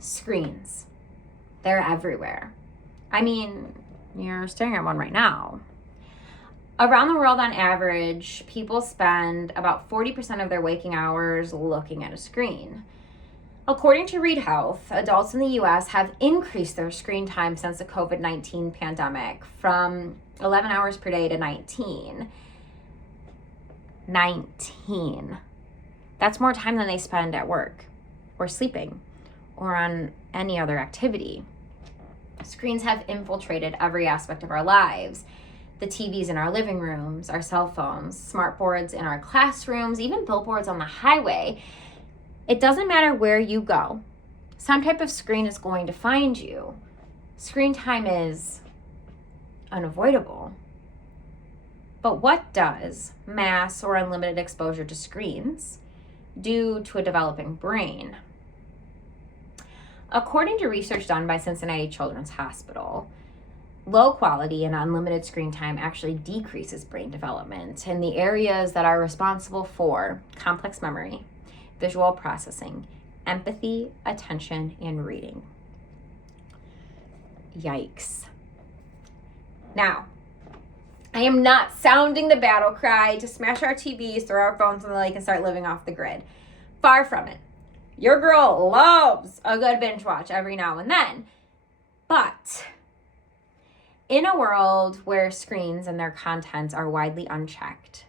Screens. They're everywhere. I mean, you're staring at one right now. Around the world, on average, people spend about 40% of their waking hours looking at a screen. According to Read Health, adults in the U.S. have increased their screen time since the COVID-19 pandemic from 11 hours per day to 19. 19. That's more time than they spend at work or sleeping or on any other activity. Screens have infiltrated every aspect of our lives. The TVs in our living rooms, our cell phones, smart boards in our classrooms, even billboards on the highway. It doesn't matter where you go. Some type of screen is going to find you. Screen time is unavoidable. But what does mass or unlimited exposure to screens do to a developing brain? According to research done by Cincinnati Children's Hospital, low quality and unlimited screen time actually decreases brain development in the areas that are responsible for complex memory, visual processing, empathy, attention, and reading. Yikes. Now, I am not sounding the battle cry to smash our TVs, throw our phones in the lake, and start living off the grid. Far from it. Your girl loves a good binge watch every now and then. But in a world where screens and their contents are widely unchecked,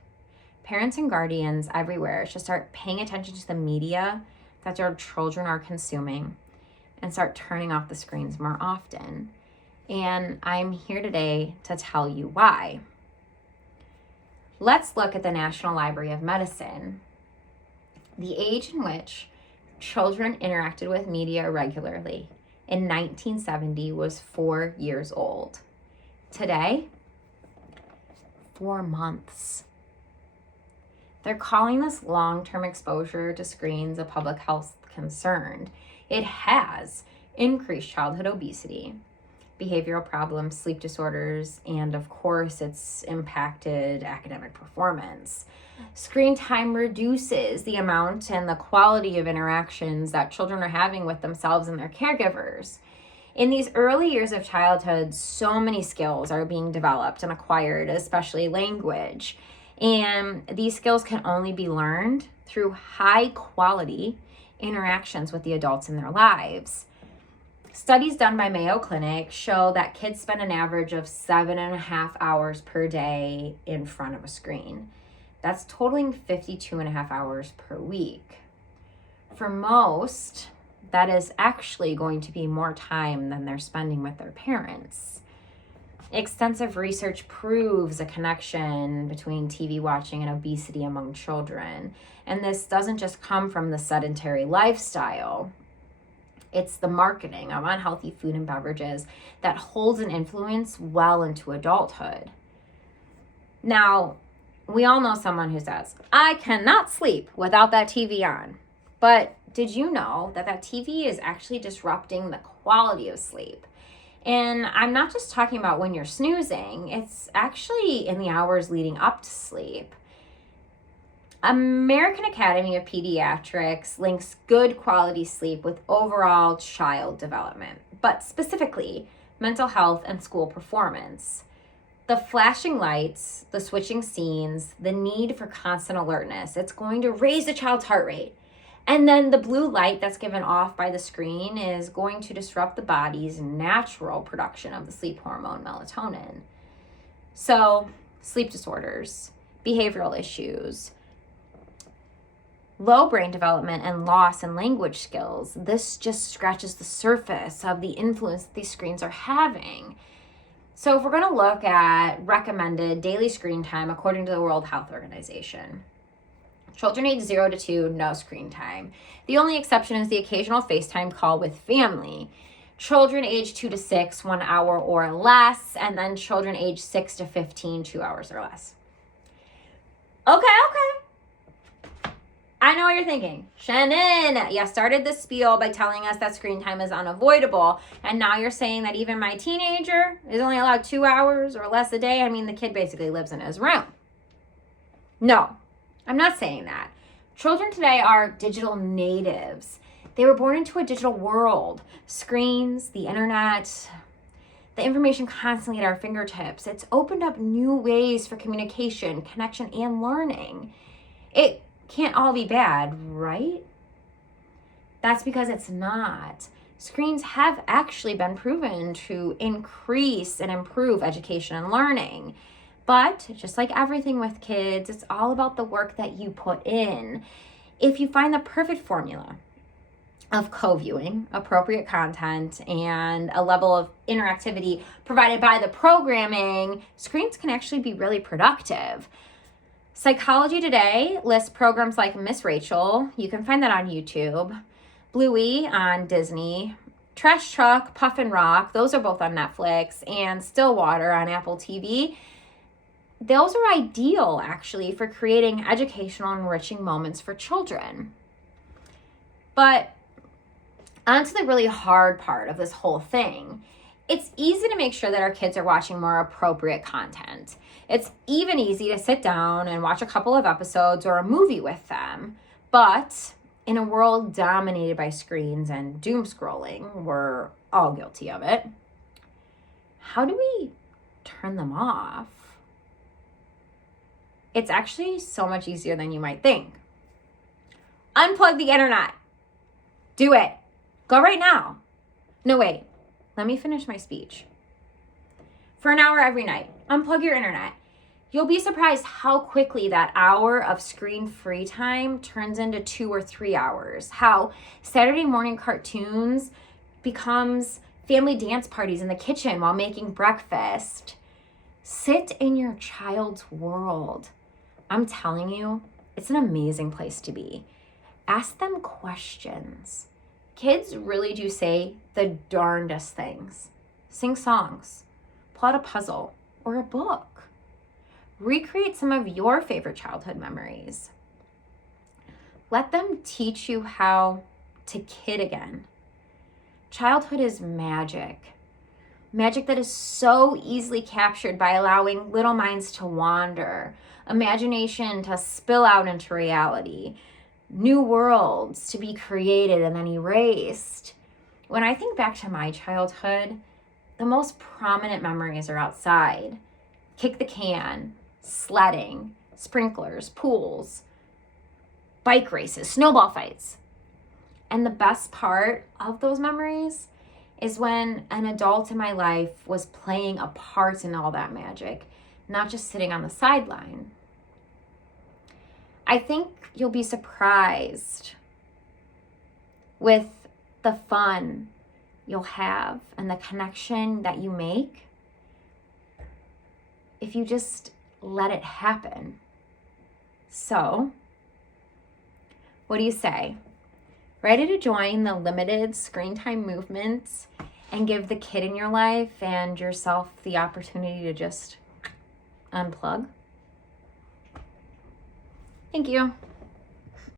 parents and guardians everywhere should start paying attention to the media that their children are consuming and start turning off the screens more often. And I'm here today to tell you why. Let's look at the National Library of Medicine. The age in which children interacted with media regularly in 1970 was 4 years old. Today, 4 months. They're calling this long-term exposure to screens a public health concern. It has increased childhood obesity, behavioral problems, sleep disorders, and of course, it's impacted academic performance. Screen time reduces the amount and the quality of interactions that children are having with themselves and their caregivers. In these early years of childhood, so many skills are being developed and acquired, especially language. And these skills can only be learned through high quality interactions with the adults in their lives. Studies done by Mayo Clinic show that kids spend an average of 7.5 hours per day in front of a screen. That's totaling 52.5 hours per week. For most, that is actually going to be more time than they're spending with their parents. Extensive research proves a connection between TV watching and obesity among children. And this doesn't just come from the sedentary lifestyle. It's the marketing of unhealthy food and beverages that holds an influence well into adulthood. Now, we all know someone who says, I cannot sleep without that TV on. But did you know that that TV is actually disrupting the quality of sleep? And I'm not just talking about when you're snoozing, it's actually in the hours leading up to sleep. American Academy of Pediatrics links good quality sleep with overall child development, but specifically mental health and school performance. The flashing lights, the switching scenes, the need for constant alertness, it's going to raise the child's heart rate. And then the blue light that's given off by the screen is going to disrupt the body's natural production of the sleep hormone melatonin. So, sleep disorders, behavioral issues, low brain development, and loss in language skills. This just scratches the surface of the influence that these screens are having. So if we're going to look at recommended daily screen time according to the World Health Organization, children age 0 to 2, no screen time. The only exception is the occasional FaceTime call with family. Children age 2 to 6, 1 hour or less, and then children age 6 to 15, 2 hours or less. Okay. I know what you're thinking. Shannon, you started this spiel by telling us that screen time is unavoidable, and now you're saying that even my teenager is only allowed 2 hours or less a day? I mean, the kid basically lives in his room. No, I'm not saying that. Children today are digital natives. They were born into a digital world. Screens, the internet, the information constantly at our fingertips. It's opened up new ways for communication, connection, and learning. It can't all be bad, right? That's because it's not. Screens have actually been proven to increase and improve education and learning. But just like everything with kids, it's all about the work that you put in. If you find the perfect formula of co-viewing, appropriate content, and a level of interactivity provided by the programming, screens can actually be really productive. Psychology Today lists programs like Miss Rachel. You can find that on YouTube. Bluey on Disney, Trash Truck, Puff and Rock, those are both on Netflix, and Stillwater on Apple TV. Those are ideal, actually, for creating educational, enriching moments for children. But onto the really hard part of this whole thing. It's easy to make sure that our kids are watching more appropriate content. It's even easy to sit down and watch a couple of episodes or a movie with them. But in a world dominated by screens and doom scrolling, we're all guilty of it. How do we turn them off? It's actually so much easier than you might think. Unplug the internet. Do it. Go right now. No, wait. Let me finish my speech. For an hour every night, unplug your internet. You'll be surprised how quickly that hour of screen-free time turns into 2 or 3 hours. How Saturday morning cartoons becomes family dance parties in the kitchen while making breakfast. Sit in your child's world. I'm telling you, it's an amazing place to be. Ask them questions. Kids really do say the darndest things. Sing songs, plot a puzzle, or a book. Recreate some of your favorite childhood memories. Let them teach you how to kid again. Childhood is magic. Magic that is so easily captured by allowing little minds to wander, imagination to spill out into reality, new worlds to be created and then erased. When I think back to my childhood, the most prominent memories are outside. Kick the can, sledding, sprinklers, pools, bike races, snowball fights. And the best part of those memories is when an adult in my life was playing a part in all that magic, not just sitting on the sideline. I think you'll be surprised with the fun you'll have and the connection that you make if you just let it happen. So, what do you say? Ready to join the limited screen time movement and give the kid in your life and yourself the opportunity to just unplug? Thank you.